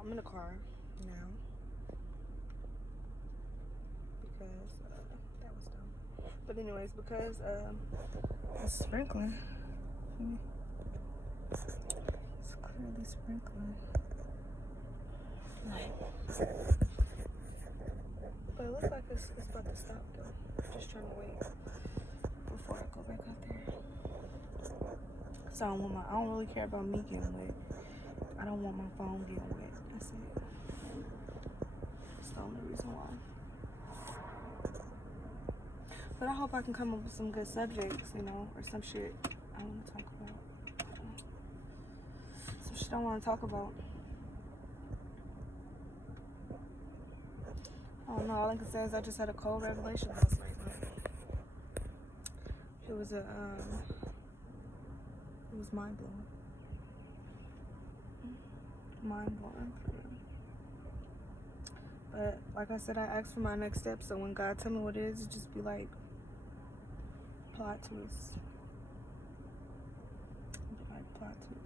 I'm in the car now because that was dumb. But anyways, because it's sprinkling. It's clearly sprinkling. But it looks like it's about to stop though. Just trying to wait before I go back out there. So I don't really care about me getting wet. I don't want my phone getting wet. That's it. That's the only reason why. But I hope I can come up with some good subjects, you know, or some shit I want to talk about. Some shit I want to talk about. I don't know. All I can say is I just had a cold revelation last night. It was it was mind blowing. Mind blowing. But like I said, I asked for my next step. So when God tell me what it is, it just be like plot twist. Like plot twist.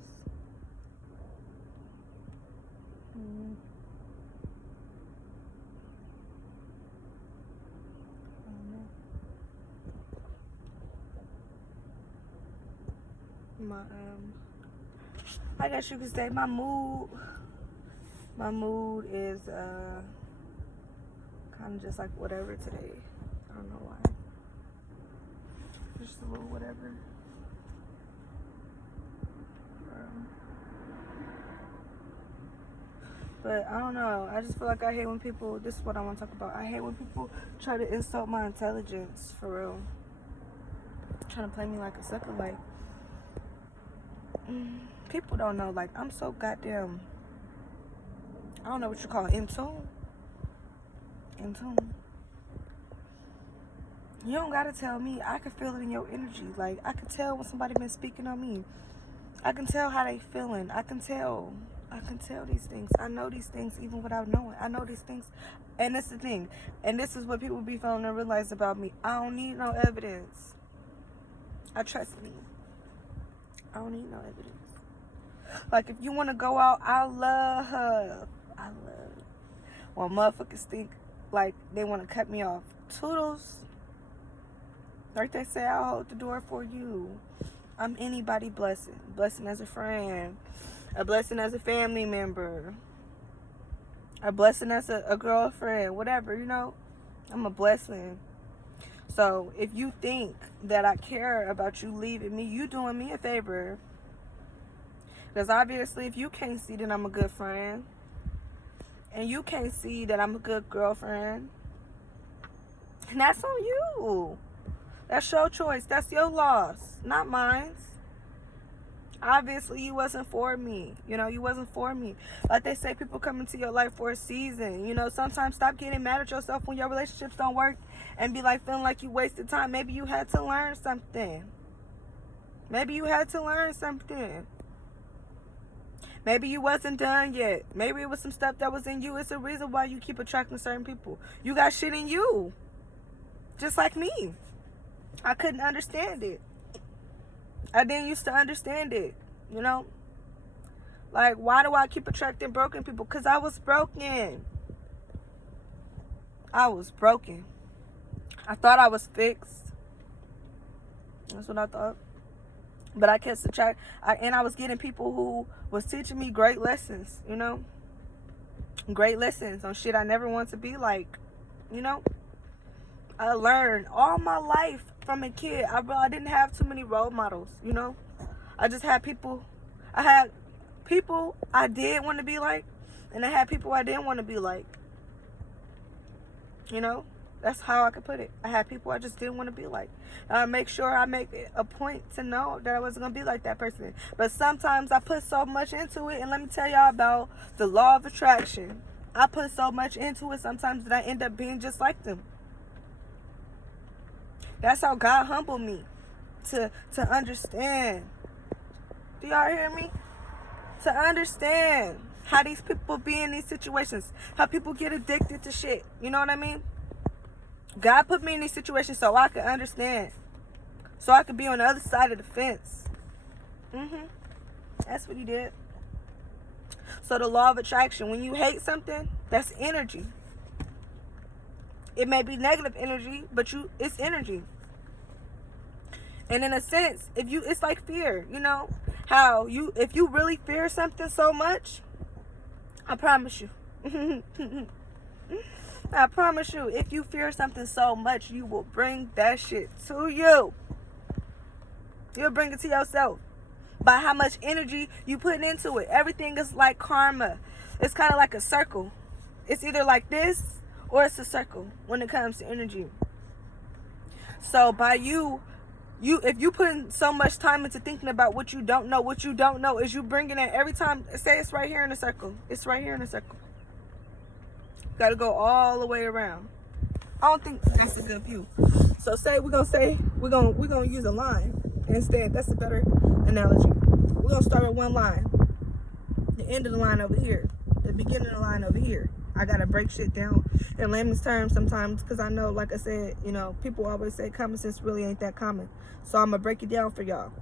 I guess you could say my mood is kind of just like whatever today. I don't know why. Just a little whatever. But I don't know. I just feel like I hate when people, this is what I want to talk about. I hate when people try to insult my intelligence, for real. Trying to play me like a sucker. Like, people don't know. Like, I'm so goddamn, I don't know what you call it, in tune. In tune. You don't gotta tell me. I can feel it in your energy. Like, I can tell when somebody been speaking on me. I can tell how they feeling. I can tell these things. I know these things even without knowing. I know these things. And that's the thing. And this is what people be failing to realize about me. I don't need no evidence. I trust me. I don't need no evidence. Like, if you want to go out, I love. When motherfuckers think like they want to cut me off. Toodles. Like they say, I'll hold the door for you. I'm anybody blessing. Blessing as a friend. A blessing as a family member. A blessing as a girlfriend. Whatever, you know. I'm a blessing. So, if you think that I care about you leaving me, you doing me a favor. Because obviously, if you can't see that I'm a good friend, and you can't see that I'm a good girlfriend, and that's on you. That's your choice. That's your loss, not mine. Obviously, you wasn't for me. You know, you wasn't for me. Like they say, people come into your life for a season. You know, sometimes stop getting mad at yourself when your relationships don't work and be like feeling like you wasted time. Maybe you had to learn something. Maybe you had to learn something. Maybe you wasn't done yet. Maybe it was some stuff that was in you. It's a reason why you keep attracting certain people. You got shit in you. Just like me. I couldn't understand it. I didn't used to understand it, you know? Like, why do I keep attracting broken people? Because I was broken. I was broken. I thought I was fixed. That's what I thought. But I kept attracting, and I was getting people who was teaching me great lessons, you know? Great lessons on shit I never want to be like, you know? I learned all my life from a kid. I didn't have too many role models, you know. I just had people. I had people I did want to be like, and I had people I didn't want to be like. You know, that's how I could put it. I had people I just didn't want to be like. I make sure I make it a point to know that I wasn't gonna be like that person. But sometimes I put so much into it, and let me tell y'all about the law of attraction. I put so much into it sometimes that I end up being just like them. That's how God humbled me to understand. Do y'all hear me? To understand how these people be in these situations. How people get addicted to shit. You know what I mean? God put me in these situations so I could understand. So I could be on the other side of the fence. That's what he did. So the law of attraction, when you hate something, that's energy. It may be negative energy, but it's energy. And in a sense, it's like fear, how if you really fear something so much, I promise you, I promise you, if you fear something so much, you will bring that shit to you. You'll bring it to yourself by how much energy you put into it. Everything is like karma. It's kind of like a circle. It's either like this or it's a circle when it comes to energy. So by if you put so much time into thinking about what you don't know is you bringing it every time. Say it's right here in a circle. It's right here in a circle. Got to go all the way around. I don't think that's a good view. So we're gonna use a line instead. That's a better analogy. We're gonna start with one line. The end of the line over here. The beginning of the line over here. I gotta break shit down in layman's terms sometimes, because I know, like I said, people always say common sense really ain't that common. So I'm gonna break it down for y'all.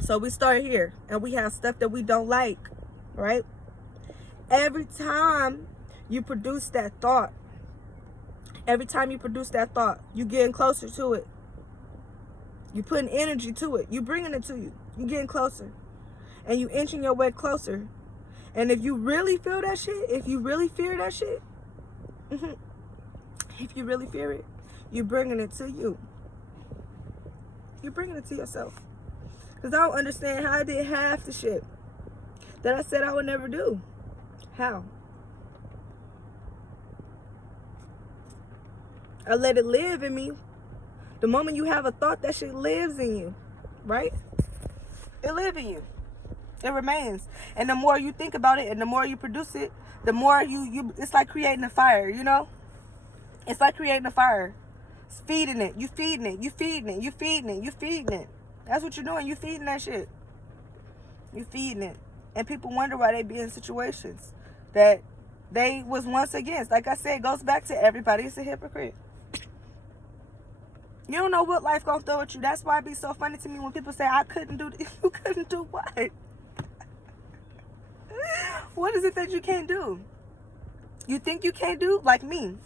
So we start here, and we have stuff that we don't like, right? Every time you produce that thought, you getting closer to it. You putting energy to it. You bringing it to you. You getting closer, and you inching your way closer. And if you really feel that shit, if you really fear that shit, if you really fear it, you're bringing it to you. You're bringing it to yourself. Because I don't understand how I did half the shit that I said I would never do. How? I let it live in me. The moment you have a thought, that shit lives in you, right? It lives in you. It remains. And the more you think about it and the more you produce it, the more it's like creating a fire, It's like creating a fire. It's feeding it. You feeding it. You feeding it. You feeding it. You feeding it. That's what you're doing. You feeding that shit. You feeding it. And people wonder why they be in situations that they was once against. Like I said, it goes back to everybody's a hypocrite. You don't know what life gonna throw at you. That's why it be so funny to me when people say, I couldn't do this. You couldn't do what? What is it that you can't do? You think you can't do? Like me.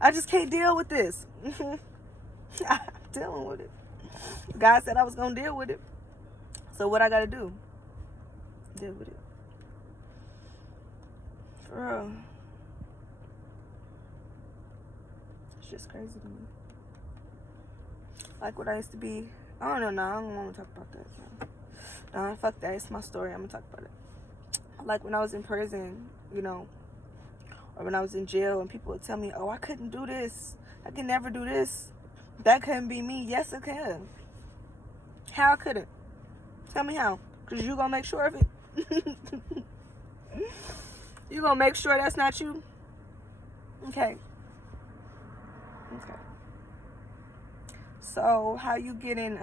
I just can't deal with this. I'm dealing with it. God said I was gonna deal with it. So what I gotta do? Deal with it. For real. It's just crazy to me. Like what I used to be. I don't know. I don't want to talk about that. Nah, fuck that. It's my story. I'm gonna talk about it. Like when I was in prison, or when I was in jail, and people would tell me, "Oh, I couldn't do this. I can never do this. That couldn't be me." Yes, it can. How could it? Tell me how. Cause you gonna make sure of it. You gonna make sure that's not you. Okay. So how do you get in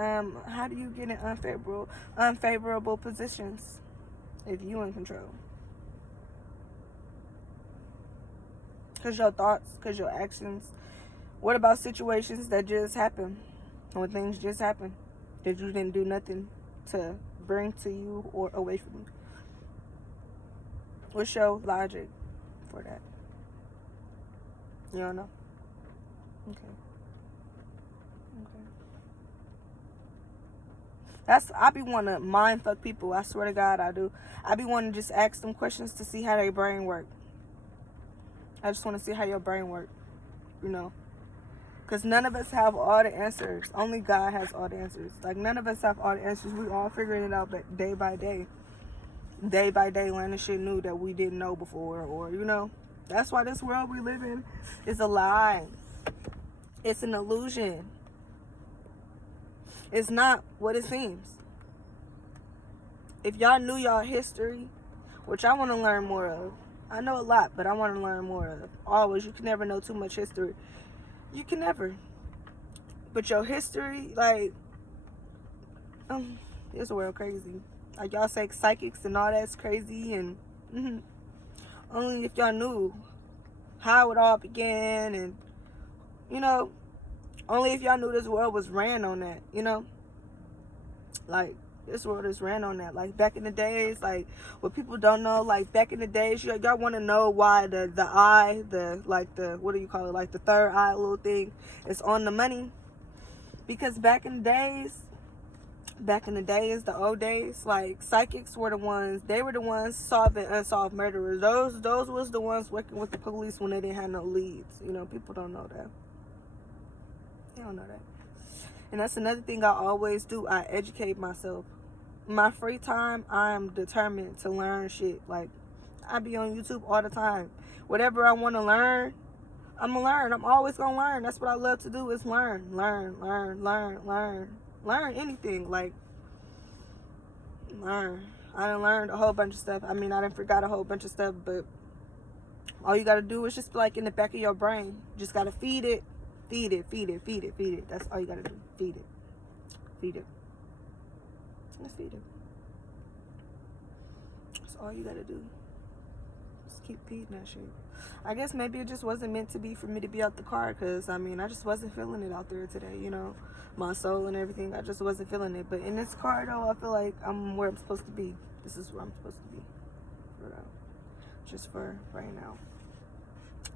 unfavorable positions if you in control? Cause your thoughts, cause your actions. What about situations that just happen? When things just happen that you didn't do nothing to bring to you or away from you? What's your logic for that? You don't know? Okay. I be wanting to mind fuck people. I swear to God, I do. I be wanting to just ask them questions to see how their brain work. I just want to see how your brain work, Because none of us have all the answers. Only God has all the answers. Like, none of us have all the answers. We all figuring it out day by day. Day by day, learning shit new that we didn't know before. Or, That's why this world we live in is a lie. It's an illusion. It's not what it seems. If y'all knew y'all history, which I want to learn more of. I know a lot, but I want to learn more of. Always, you can never know too much history. You can never. But your history, this world crazy. Like y'all say psychics and all that's crazy, and only if y'all knew how it all began, and only if y'all knew this world was ran on that, Like, This world is ran on that. Like back in the days, like what people don't know, like back in the days, y'all want to know why the eye, what do you call it, like the third eye little thing is on the money? Because back in the days, the old days, like psychics were the ones, they were the ones solving unsolved murderers. Those was the ones working with the police when they didn't have no leads. You know, people don't know that. They don't know that. And that's another thing I always do. I educate myself. My free time, I'm determined to learn shit. Like, I be on YouTube all the time. Whatever I want to learn, I'm going to learn. I'm always going to learn. That's what I love to do is learn. Learn anything. Like, learn. I done learned a whole bunch of stuff. I mean, I done forgot a whole bunch of stuff, but all you got to do is just like in the back of your brain. Just got to feed it. Feed it. That's all you got to do. Feed it. Just feed it. That's all you got to do. Just keep feeding that shit. I guess maybe it just wasn't meant to be for me to be out the car, because, I mean, I just wasn't feeling it out there today, you know. My soul and everything, I just wasn't feeling it. But in this car, though, I feel like I'm where I'm supposed to be. This is where I'm supposed to be. For now. Just for right now.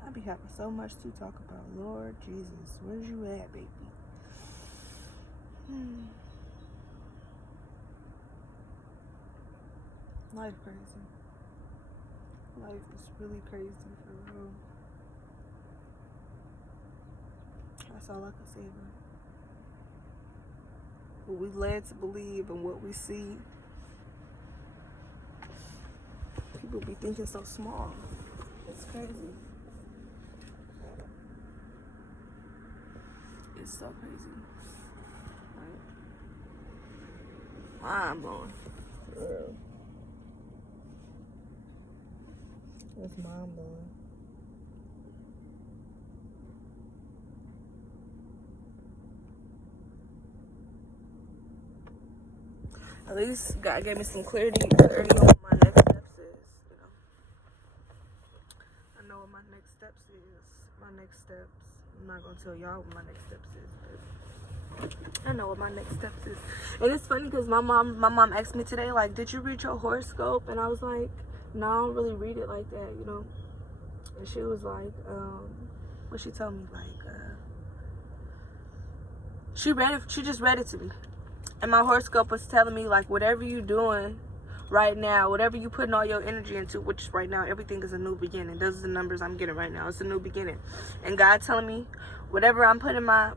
I be having so much to talk about. Lord Jesus, where's you at, baby? Life crazy. Life is really crazy, for real. That's all I can say about it. What we led to believe and what we see. People be thinking so small. It's crazy. It's so crazy. Right? Mind blowing. It's mind blowing. At least God gave me some clarity on what my next steps is. You know, I know what my next steps is. I'm not gonna tell y'all what my next steps is, but I know what my next steps is. And it's funny because my mom asked me today, like, did you read your horoscope? And I was like, no, I don't really read it like that, you know. And she was like, what she told me, like, she just read it to me. And my horoscope was telling me, like, whatever you're doing right now, whatever you putting all your energy into, which right now everything is a new beginning. Those are the numbers I'm getting right now. It's a new beginning. And God telling me, whatever I'm putting my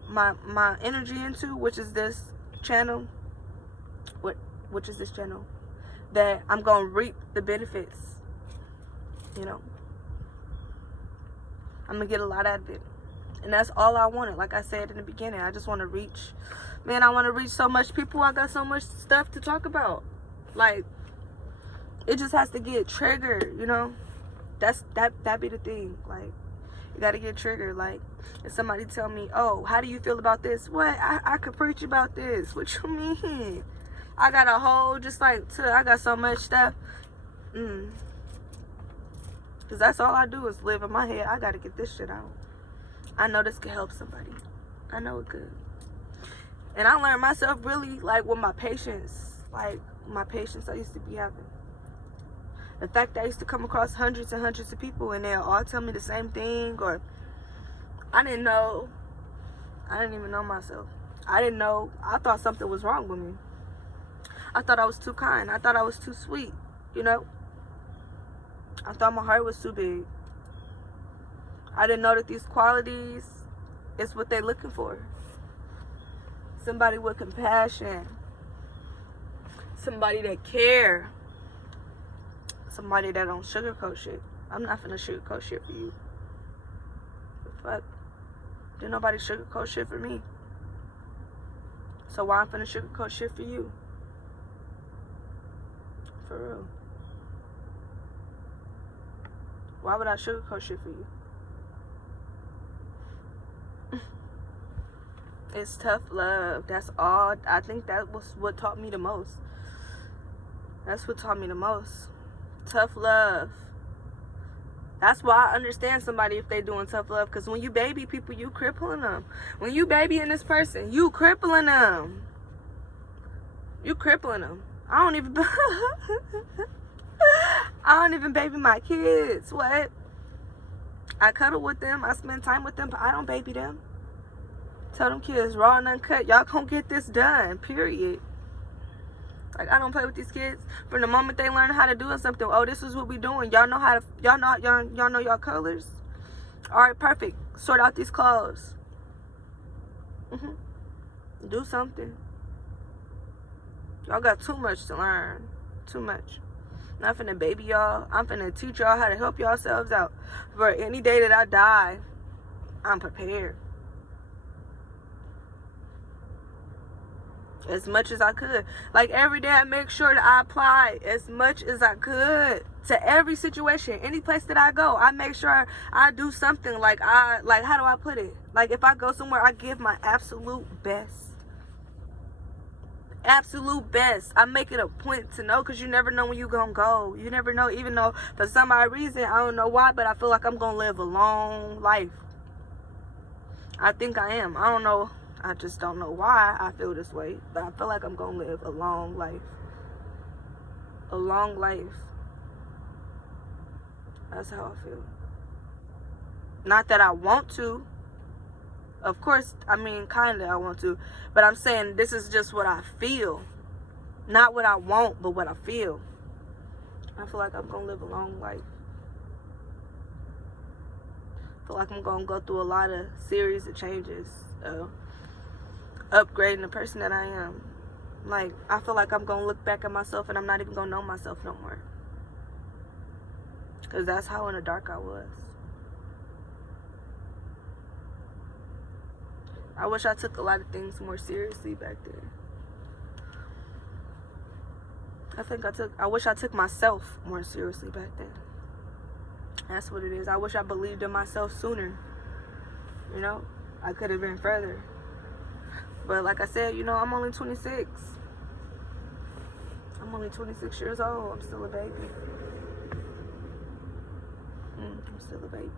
energy into, which is this channel, that I'm going to reap the benefits, you know. I'm going to get a lot out of it. And that's all I wanted. Like I said in the beginning, I just want to reach, man, I want to reach so much people. I got so much stuff to talk about. Like, it just has to get triggered, you know. That be the thing. Like, you got to get triggered. Like, if somebody tell me, oh, how do you feel about this? What? I could preach about this. What you mean? I got a whole, I got so much stuff. Because that's all I do is live in my head. I got to get this shit out. I know this could help somebody. I know it could. And I learned myself really, like, with my patience. Like, my patience I used to be having. The fact that I used to come across hundreds and hundreds of people and they'll all tell me the same thing, or I didn't know. I didn't even know myself. I didn't know. I thought something was wrong with me. I thought I was too kind. I thought I was too sweet, you know. I thought my heart was too big. I didn't know that these qualities is what they're looking for. Somebody with compassion. Somebody that care. Somebody that don't sugarcoat shit. I'm not finna sugarcoat shit for you. The fuck? Didn't nobody sugarcoat shit for me. So why I'm finna sugarcoat shit for you? For real. Why would I sugarcoat shit for you? It's tough love. That's all. I think that was what taught me the most. That's what taught me the most. Tough love. That's why I understand somebody if they doing tough love. Because when you baby people, you crippling them. When you babying this person, you crippling them. You crippling them. I don't even baby my kids. What? I cuddle with them. I spend time with them, but I don't baby them. Tell them kids, raw and uncut, y'all gonna get this done, period. Like, I don't play with these kids. From the moment they learn how to do something, oh, this is what we doing. Y'all know how to, y'all know y'all colors? All right, perfect. Sort out these clothes. Do something. Y'all got too much to learn. Too much. I'm not finna baby y'all. I'm finna teach y'all how to help yourselves out. For any day that I die, I'm prepared. As much as I could. Like, every day I make sure that I apply as much as I could to every situation. Any place that I go, I make sure I do something. Like, how do I put it? Like, if I go somewhere, I give my absolute best. Absolute best. I make it a point to know, because you never know when you gonna go. You never know, even though for some odd reason, I don't know why, but I feel like I'm gonna live a long life. I think I am. I don't know. I just don't know why I feel this way, but I feel like I'm gonna live a long life. A long life. That's how I feel. Not that I want to. Of course, I mean, kind of I want to. But I'm saying this is just what I feel. Not what I want, but what I feel. I feel like I'm going to live a long life. I feel like I'm going to go through a lot of series of changes. Upgrading the person that I am. Like, I feel like I'm going to look back at myself and I'm not even going to know myself no more. Because that's how in the dark I was. I wish I took a lot of things more seriously back then. I wish I took myself more seriously back then. That's what it is. I wish I believed in myself sooner. You know, I could have been further. But like I said, you know, I'm only 26. I'm only 26 years old. I'm still a baby. I'm still a baby.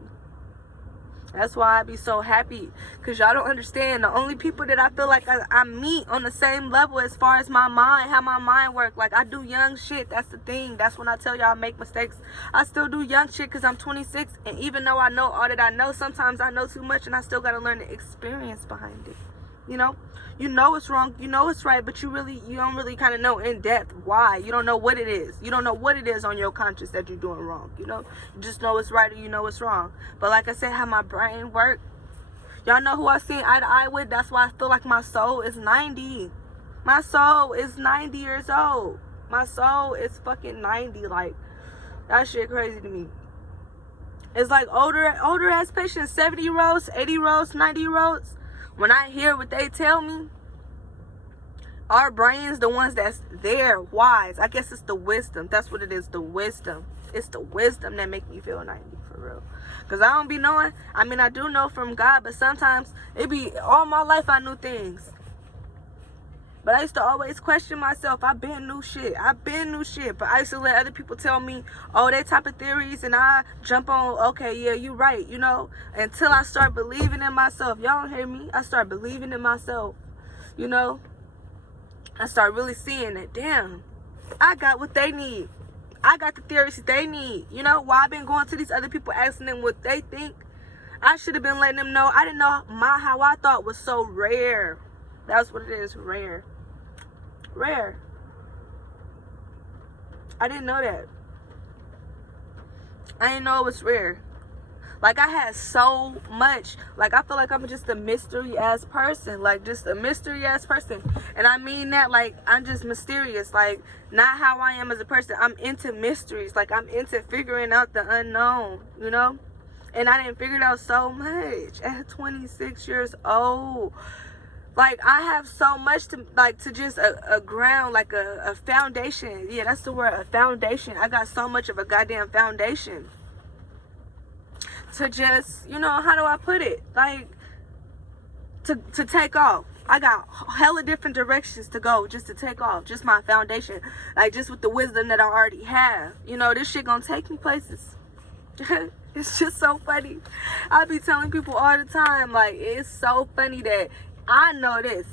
That's why I be so happy, because y'all don't understand. The only people that I feel like I meet on the same level as far as my mind, how my mind work. Like, I do young shit. That's the thing. That's when I tell y'all I make mistakes. I still do young shit because I'm 26. And even though I know all that I know, sometimes I know too much and I still got to learn the experience behind it. You know it's wrong, you know it's right, but you don't really kind of know in depth why. You don't know what it is. You don't know what it is on your conscience that you're doing wrong. You know, you just know it's right or you know it's wrong. But like I said, how my brain work, y'all know who I seen eye to eye with. That's why I feel like my soul is 90. My soul is 90 years old. My soul is fucking 90. Like, that shit crazy to me. It's like older ass patients, 70-year-olds, 80-year-olds, 90-year-olds. When I hear what they tell me, our brains, the ones that's there, wise. I guess it's the wisdom. That's what it is, the wisdom. It's the wisdom that make me feel 90, for real. Because I don't be knowing. I mean, I do know from God, but sometimes it be all my life I knew things. But I used to always question myself. I've been new shit. But I used to let other people tell me, oh, that type of theories. And I jump on, okay, yeah, you right, you know. Until I start believing in myself. Y'all don't hear me? I start believing in myself. You know. I start really seeing that, damn, I got what they need. I got the theories that they need. You know, while I've been going to these other people asking them what they think, I should have been letting them know. I didn't know how I thought was so rare. That's what it is, rare. Rare. I didn't know that. I didn't know it was rare. Like, I had so much. Like, I feel like I'm just a mystery ass person. Like, just a mystery ass person. And I mean that, like, I'm just mysterious. Like, not how I am as a person. I'm into mysteries. Like, I'm into figuring out the unknown, you know? And I didn't figure it out so much at 26 years old. Like, I have so much to, like, to just a ground, like a foundation. Yeah, that's the word, a foundation. I got so much of a goddamn foundation. To just, you know, how do I put it? Like, to take off. I got hella different directions to go just to take off. Just my foundation. Like, just with the wisdom that I already have. You know, this shit gonna take me places. It's just so funny. I be telling people all the time, like, it's so funny that I know this.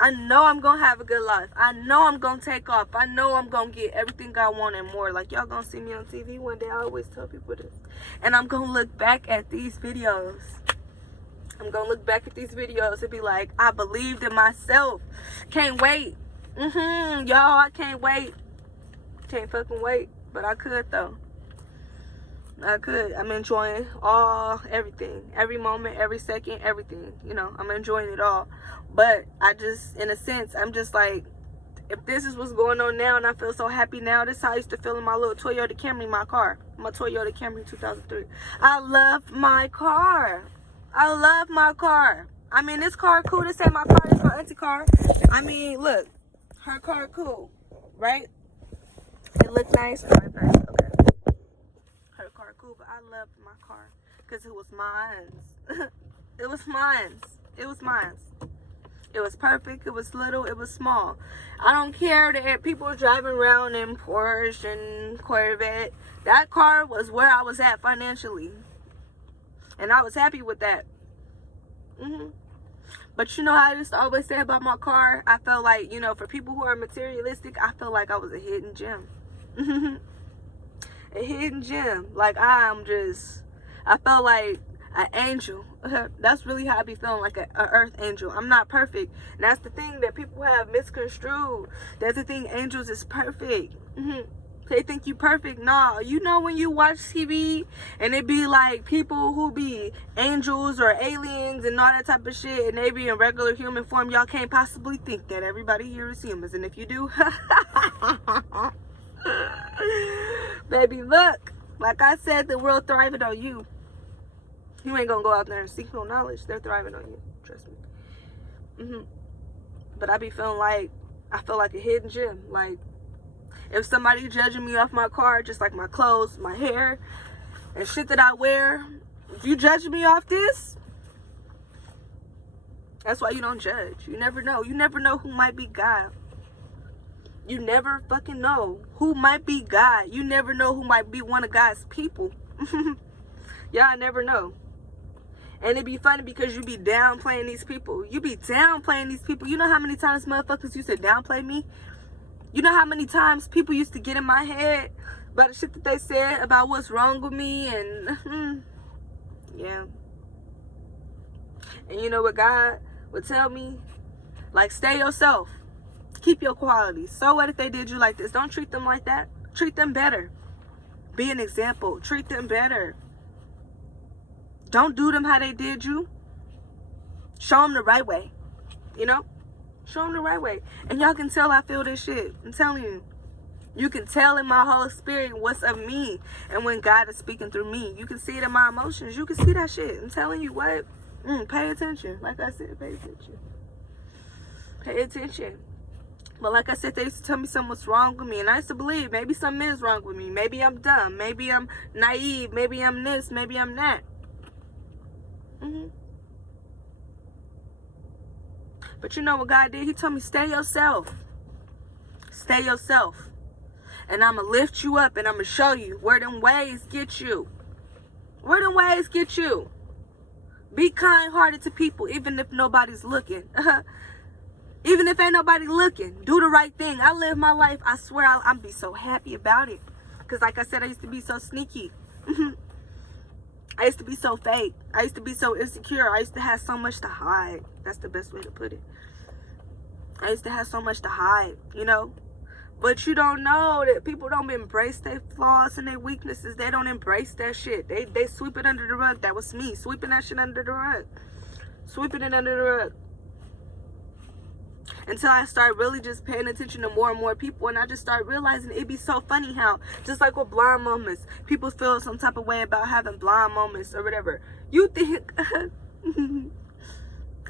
I know I'm gonna have a good life. I know I'm gonna take off. I know I'm gonna get everything I want and more. Like, y'all gonna see me on TV one day. I always tell people this. And I'm gonna look back at these videos. I'm gonna look back at these videos and be like, I believed in myself. Can't wait. Y'all, I can't wait. Can't wait. But I could, though. I could. I'm enjoying everything. Every moment, every second, everything. You know, I'm enjoying it all. But I just, in a sense, I'm just like, if this is what's going on now and I feel so happy now, this is how I used to feel in my little Toyota Camry, my car. My Toyota Camry 2003. I love my car. I love my car. I mean, this car cool. This ain't my car. This my auntie car. I mean, look. Her car cool. Right? It look nice. Right, nice. Okay. Her car cool, but I loved my car. Because it was mine. It was mine. It was mine. It was perfect. It was little. It was small. I don't care that people driving around in Porsche and Corvette. That car was where I was at financially. And I was happy with that. But you know how I used to always say about my car? I felt like, you know, for people who are materialistic, I felt like I was a hidden gem. A hidden gem. Like, I felt like an angel. That's really how I be feeling, like an earth angel. I'm not perfect. And that's the thing that people have misconstrued. That's the thing, angels is perfect. They think you perfect. Nah, you know when you watch TV and it be like people who be angels or aliens and all that type of shit, and they be in regular human form, y'all can't possibly think that everybody here is humans. And if you do, baby, look, like I said, the world thriving on you. You ain't gonna go out there and seek no knowledge. They're thriving on you. Trust me. But I be feeling like, I feel like a hidden gem. Like, if somebody judging me off my car, just like my clothes, my hair, and shit that I wear, if you judging me off this, that's why you don't judge. You never know. You never know who might be God. You never fucking know who might be God. You never know who might be one of God's people. Y'all never know. And it be funny because you be downplaying these people. You be downplaying these people. You know how many times motherfuckers used to downplay me? You know how many times people used to get in my head about the shit that they said about what's wrong with me, and yeah. And you know what God would tell me? Like, stay yourself. Keep your qualities. So what if they did you like this? Don't treat them like that. Treat them better. Be an example. Treat them better. Don't do them how they did you. Show them the right way. You know? Show them the right way. And y'all can tell I feel this shit. I'm telling you. You can tell in my whole spirit what's of me. And when God is speaking through me. You can see it in my emotions. You can see that shit. I'm telling you what. Pay attention. Like I said, pay attention. Pay attention. But like I said, they used to tell me something was wrong with me. And I used to believe maybe something is wrong with me. Maybe I'm dumb. Maybe I'm naive. Maybe I'm this. Maybe I'm that. But you know what God did? He told me, stay yourself. Stay yourself. And I'm going to lift you up and I'm going to show you where them ways get you. Where them ways get you. Be kind-hearted to people even if nobody's looking. Even if ain't nobody looking. Do the right thing. I live my life. I swear I'll be so happy about it. Because like I said, I used to be so sneaky. I used to be so fake. I used to be so insecure. I used to have so much to hide. That's the best way to put it. I used to have so much to hide, you know. But you don't know that people don't embrace their flaws and their weaknesses. They don't embrace that shit. They sweep it under the rug. That was me. Sweeping that shit under the rug. Sweeping it under the rug. Until I start really just paying attention to more and more people, and I just start realizing it'd be so funny how, just like with blind moments, people feel some type of way about having blind moments or whatever. You think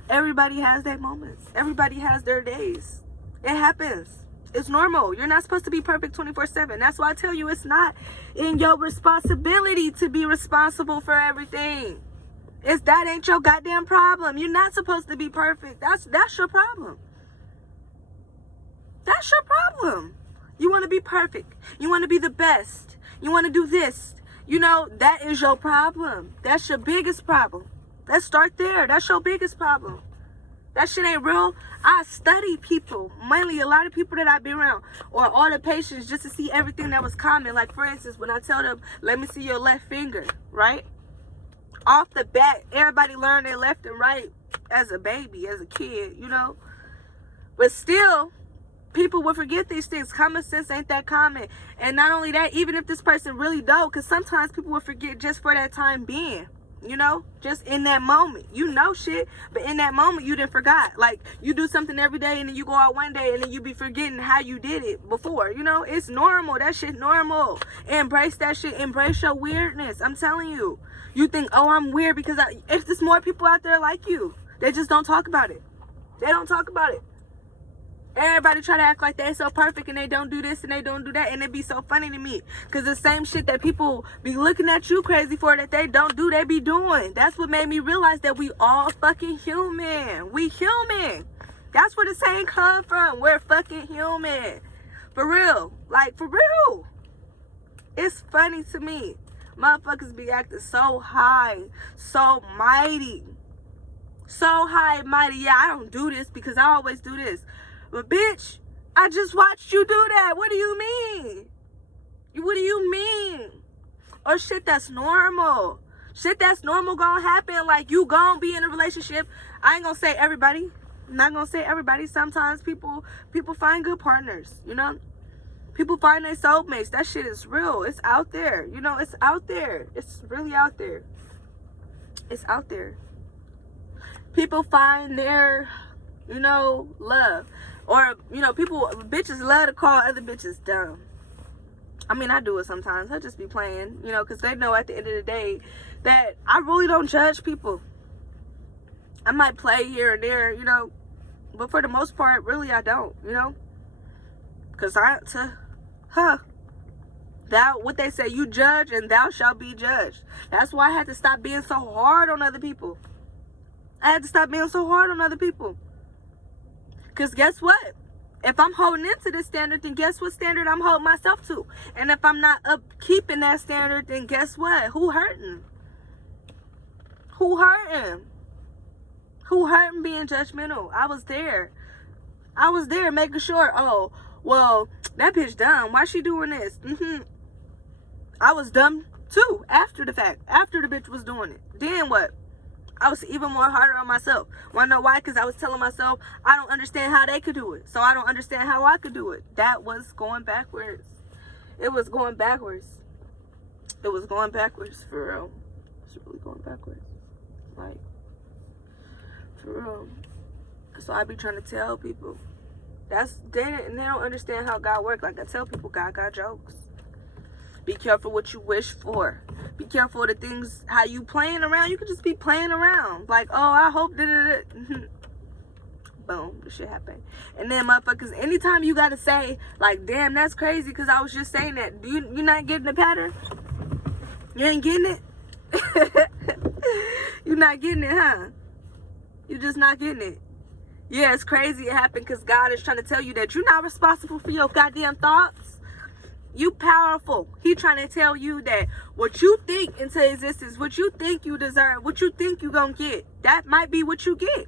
everybody has their moments. Everybody has their days. It happens. It's normal. You're not supposed to be perfect 24/7. That's why I tell you it's not in your responsibility to be responsible for everything. That ain't your goddamn problem. You're not supposed to be perfect. That's your problem. That's your problem. You want to be perfect. You want to be the best. You want to do this. You know, that is your problem. That's your biggest problem. Let's start there. That's your biggest problem. That shit ain't real. I study people, mainly a lot of people that I be around, or all the patients, just to see everything that was common. Like, for instance, when I tell them, let me see your left finger, right? Off the bat, everybody learned their left and right as a baby, as a kid, you know? But still, people will forget these things. Common sense ain't that common. And not only that, even if this person really don't, because sometimes people will forget just for that time being. You know, just in that moment, you know shit, but in that moment you didn't forgot. Like, you do something every day and then you go out one day and then you be forgetting how you did it before. You know, it's normal. That shit normal. Embrace that shit. Embrace your weirdness. I'm telling you. You think, oh, I'm weird because if there's more people out there like you, they just don't talk about it. They don't talk about it. Everybody try to act like they so perfect and they don't do this and they don't do that, and it be so funny to me because the same shit that people be looking at you crazy for that they don't do, they be doing. That's what made me realize that we all fucking human. We human. That's where the saying come from. We're fucking human. For real. Like, for real. It's funny to me. Motherfuckers be acting so high, so mighty. So high and mighty. Yeah, I don't do this because I always do this. But bitch, I just watched you do that. What do you mean? What do you mean? Or shit that's normal. Shit that's normal gonna happen. Like, you gonna be in a relationship. I ain't gonna say everybody. I'm not gonna say everybody. Sometimes people find good partners, you know? People find their soulmates. That shit is real. It's out there. You know, it's out there. It's really out there. It's out there. People find their, you know, love. Or, you know, bitches love to call other bitches dumb. I mean, I do it sometimes. I just be playing, you know, because they know at the end of the day that I really don't judge people. I might play here and there, you know, but for the most part, really, I don't, you know. Because what they say, you judge and thou shalt be judged. That's why I had to stop being so hard on other people. I had to stop being so hard on other people. Because guess what? If I'm holding into this standard, then guess what standard I'm holding myself to? And if I'm not keeping that standard, then guess what? Who hurting? Who hurting? Who hurting being judgmental? I was there. I was there making sure, oh, well, that bitch dumb. Why she doing this? I was dumb too after the fact. After the bitch was doing it. Then what? I was even more harder on myself. Wanna know why? Because I was telling myself, I don't understand how they could do it. So I don't understand how I could do it. That was going backwards. It was going backwards. It was going backwards, for real. It's really going backwards. Like, for real. So I be trying to tell people. They don't understand how God works. Like I tell people, God got jokes. Be careful what you wish for. Be careful of the things, how you playing around. You could just be playing around. Like, oh, I hope that boom, the shit happened. And then motherfuckers, anytime you gotta say, like, damn, that's crazy because I was just saying that. You not getting the pattern? You ain't getting it? You not getting it, huh? You just not getting it. Yeah, it's crazy it happened because God is trying to tell you that you're not responsible for your goddamn thoughts. You powerful. He trying to tell you that what you think into existence, what you think you deserve, what you think you gonna get, that might be what you get.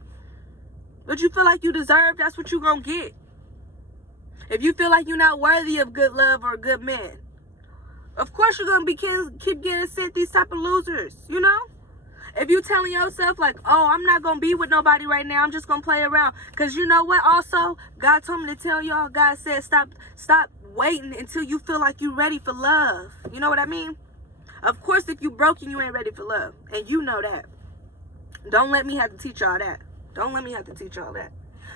What you feel like you deserve, that's what you gonna get. If you feel like you're not worthy of good love or a good man, of course you're gonna keep getting sent these type of losers, you know? If you telling yourself like, oh, I'm not gonna be with nobody right now, I'm just gonna play around. Cause you know what also? God told me to tell y'all, God said stop waiting until you feel like you're ready for love. You know what I mean? Of course, if you broken, you ain't ready for love. And you know that. Don't let me have to teach y'all that. Don't let me have to teach y'all that.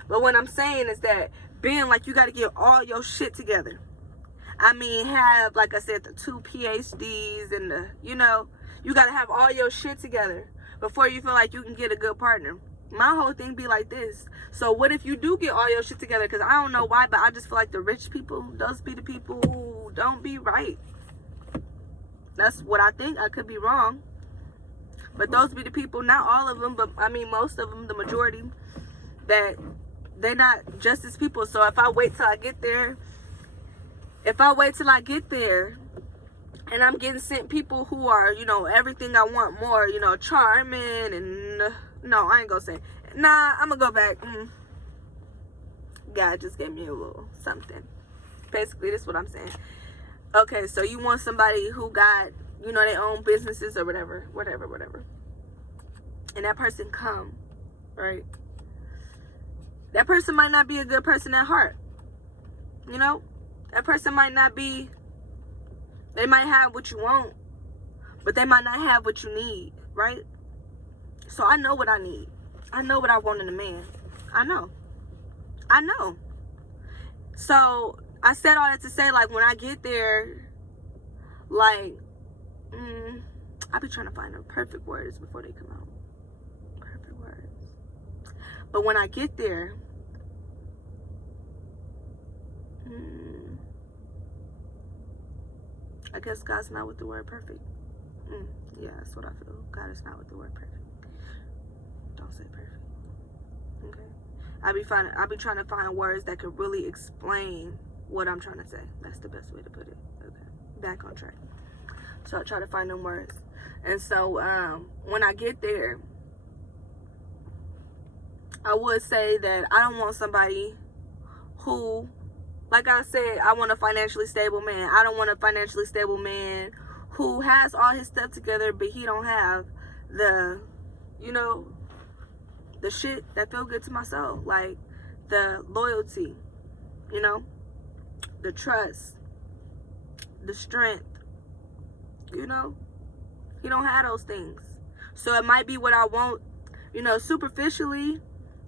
But what I'm saying is that being like you got to get all your shit together. I mean, have, like I said, the 2 PhDs and the, you know, you got to have all your shit together before you feel like you can get a good partner. My whole thing be like this. So what if you do get all your shit together? Because I don't know why, but I just feel like the rich people, those be the people who don't be right. That's what I think. I could be wrong. But those be the people, not all of them, but I mean most of them, the majority, that they're not justice people. So if I wait till I get there, and I'm getting sent people who are, you know, everything I want more, you know, charming and, no, I ain't gonna say, Nah, I'm gonna go back. God just gave me a little something. Basically, that's what I'm saying. Okay, so you want somebody who got, you know, their own businesses or whatever. And that person come, right? That person might not be a good person at heart. You know? That person might not be, they might have what you want, but they might not have what you need, right? So I know what I need. I know what I want in a man. I know. So I said all that to say, like, when I get there, like, I be trying to find the perfect words before they come out. Perfect words. But when I get there, I guess God's not with the word perfect. Yeah, that's what I feel. God is not with the word perfect. Don't say perfect. Okay. I be trying to find words that could really explain what I'm trying to say. That's the best way to put it. Okay. Back on track. So I try to find them words. And so when I get there, I would say that I don't want somebody who, like I said, I want a financially stable man. I don't want a financially stable man who has all his stuff together, but he don't have the, you know, the shit that feel good to my soul. Like the loyalty, you know, the trust, the strength, you know. He don't have those things. So it might be what I want, you know, superficially,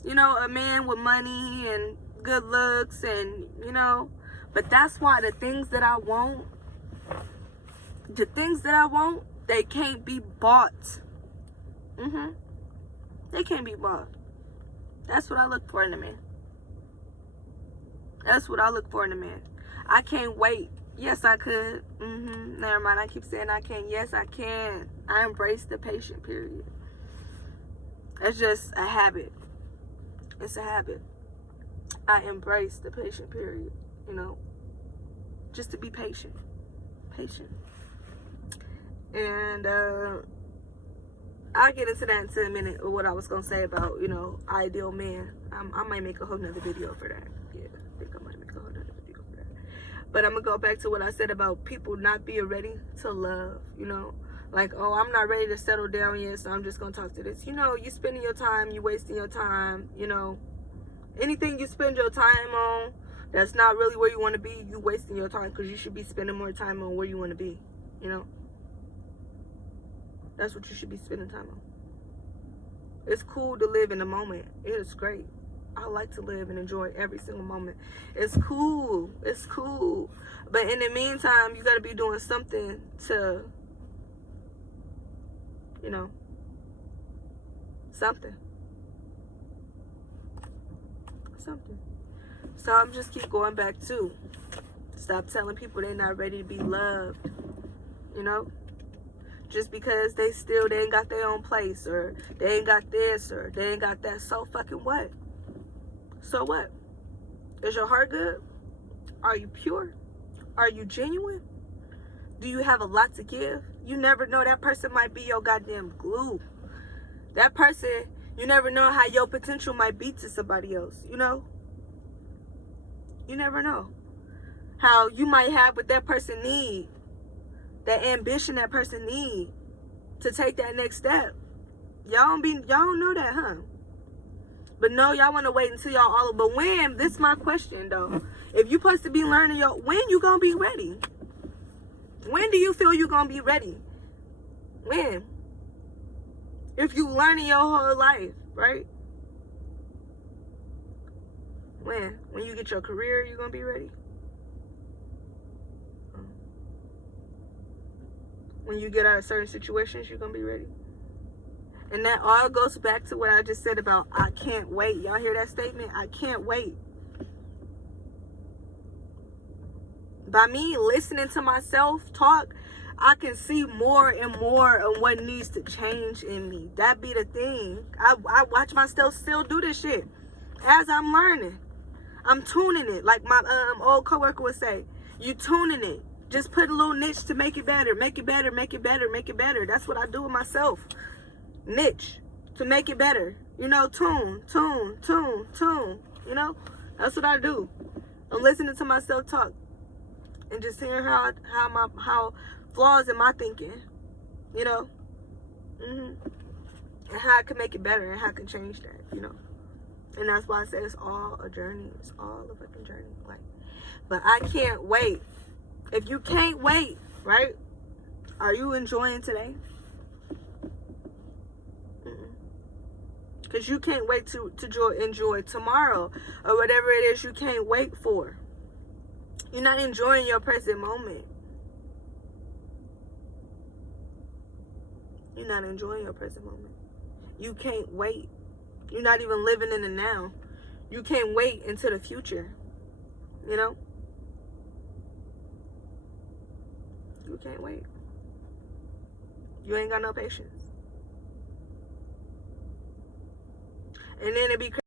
you know, a man with money and good looks and, you know, but that's why the things that I want, they can't be bought. They can't be bought. That's what I look for in a man. That's what I look for in a man. I can't wait. Yes, I could. Never mind. I keep saying I can. Yes, I can. I embrace the patient period. It's just a habit. It's a habit. I embrace the patient period. You know, just to be patient. Patient. And I'll get into that in a minute, or what I was gonna say about, you know, ideal men. I might make a whole nother video for that. Yeah, I think I might make a whole nother video for that. But I'm gonna go back to what I said about people not being ready to love, you know. Like, oh, I'm not ready to settle down yet, so I'm just gonna talk to this. You know, you spending your time, you wasting your time, you know. Anything you spend your time on that's not really where you want to be, you wasting your time, because you should be spending more time on where you want to be, you know. That's what you should be spending time on. It's cool to live in the moment. It is great. I like to live and enjoy every single moment. It's cool. It's cool. But in the meantime, you got to be doing something to, you know, something. So I'm just keep going back to stop telling people they're not ready to be loved, you know. Just because they ain't got their own place, or they ain't got this, or they ain't got that. So fucking what? So what? Is your heart good? Are you pure? Are you genuine? Do you have a lot to give? You never know. That person might be your goddamn glue. That person, you never know how your potential might be to somebody else, you know? You never know how you might have what that person need. That ambition that person need to take that next step. Y'all don't know that, huh? But no, y'all want to wait until y'all all. But when? This is my question though. If you supposed to be learning when you gonna be ready? When do you feel you gonna be ready? When? If you learning your whole life, right? When? When you get your career, you gonna be ready? When you get out of certain situations, you're gonna be ready. And that all goes back to what I just said about I can't wait. Y'all hear that statement? I can't wait. By me listening to myself talk, I can see more and more of what needs to change in me. That be the thing. I watch myself still do this shit as I'm learning. I'm tuning it. Like my old coworker would say, you tuning it. Just put a little niche to make it better. Make it better, make it better, make it better. That's what I do with myself. Niche. to make it better. You know, tune. You know, that's what I do. I'm listening to myself talk and just hearing how flaws in my thinking. You know, and how I can make it better and how I can change that. You know, and that's why I say it's all a journey. It's all a fucking journey. Like, but I can't wait. If you can't wait, right? Are you enjoying today? Because you can't wait to enjoy tomorrow or whatever it is you can't wait for. You're not enjoying your present moment. You're not enjoying your present moment. You can't wait. You're not even living in the now. You can't wait until the future. You know? You can't wait. You ain't got no patience. And then it be crazy.